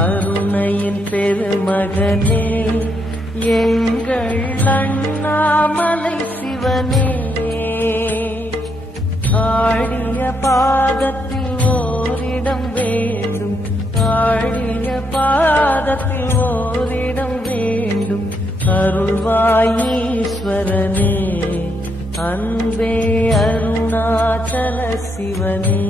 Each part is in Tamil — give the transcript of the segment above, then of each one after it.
அருணையின் பெருமகனே எங்கள் அண்ணாமலை சிவனே. ஆடிய பாதத்தில் ஓரிடம் வேண்டும் ஆடிய பாதத்தில் ஓரிடம் வேண்டும். அருள்வாயீஸ்வரனே அன்பே அருணாச்சல சிவனே.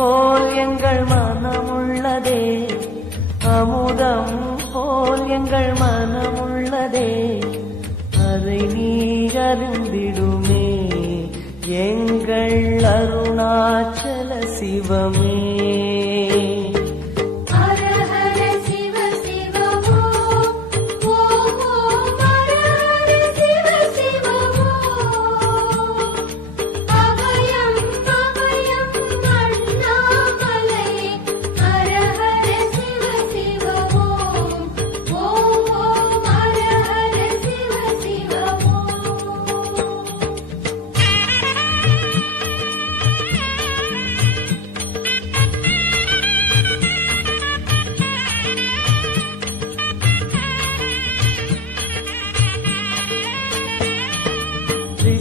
போல் எங்கள் மனமுள்ளதே. அமுதம் போல் எங்கள் மனமுள்ளதே. அதை நீ அருந்திடுமே எங்கள் அருணாச்சல சிவமே.